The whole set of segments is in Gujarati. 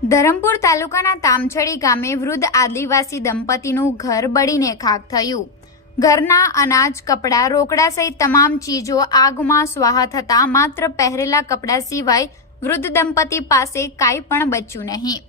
ધરમપુર તાલુકાના તામછડી ગામે વૃદ્ધ આદિવાસી દંપતીનું ઘર બળીને ખાખ થયું। ઘરના અનાજ, કપડાં, રોકડા સહિત તમામ ચીજો આગમાં સ્વાહા થતાં માત્ર પહેરેલા કપડાં સિવાય વૃદ્ધ દંપતી પાસે કાંઈ પણ બચ્યું નહીં।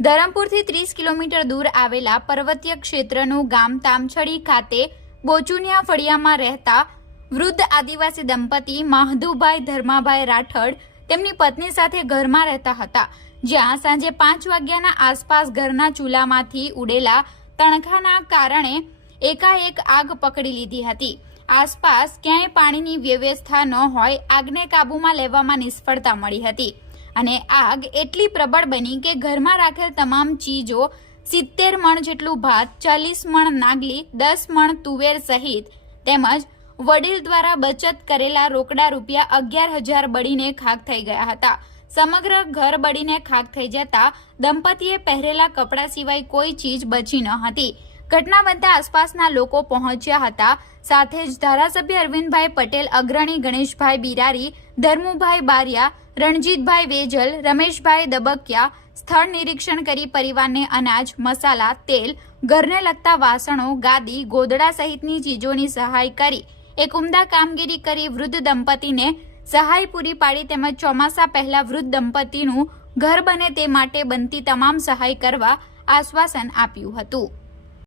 ધરમપુરથી 30 કિલોમીટર દૂર આવેલા પર્વતીય ક્ષેત્રનું ગામ તામછડી ખાતે બોચુનિયા ફળિયામાં રહેતા વૃદ્ધ આદિવાસી દંપતી મહાદુભાઈ ધર્માભાઈ રાઠોડ તેમની પત્ની સાથે ઘરમાં રહેતા હતા, જ્યાં સાંજે 5 વાગ્યાના આસપાસ ઘરના ચૂલામાંથી ઉડેલા તણખાના કારણે એકાએક આગ પકડી લીધી હતી। આસપાસ ક્યાંય પાણીની વ્યવસ્થા ન હોય આગને કાબૂમાં લેવામાં નિષ્ફળતા મળી હતી અને આગ એટલી પ્રબળ બની કે ઘરમાં રાખેલ તમામ ચીજો 70 મણ જેટલું ભાત, 40 મણ નાગલી, 10 મણ તુવેર સહિત તેમજ વડીલ દ્વારા બચત કરેલા રોકડા રૂપિયા 11,000 બળીને ખાખ થઈ ગયા હતા। સમગ્ર ઘર બળીને ખાખ થઈ જતા દંપતીએ પહેરેલા કપડા સિવાય કોઈ ચીજ બચી ન હતી। ઘટના બનતા આસપાસના લોકો પહોંચ્યા હતા। સાથે જ ધારાસભ્ય અરવિંદભાઈ પટેલ, અગ્રણી ગણેશભાઈ બિરારી, ધર્મુભાઈ બારિયા, રણજીતભાઈ વેજલ, રમેશભાઈ દબકિયા સ્થળ નિરીક્ષણ કરી પરિવારને અનાજ, મસાલા, તેલ, ઘરને લગતા વાસણો, ગાદી, ગોદડા સહિતની ચીજોની સહાય કરી એક ઉમદા કામગીરી કરી વૃદ્ધ દંપતીને સહાય પૂરી પાડી તેમજ ચોમાસા પહેલા વૃદ્ધ દંપતીનું ઘર બને તે માટે બનતી તમામ સહાય કરવા આશ્વાસન આપ્યું હતું।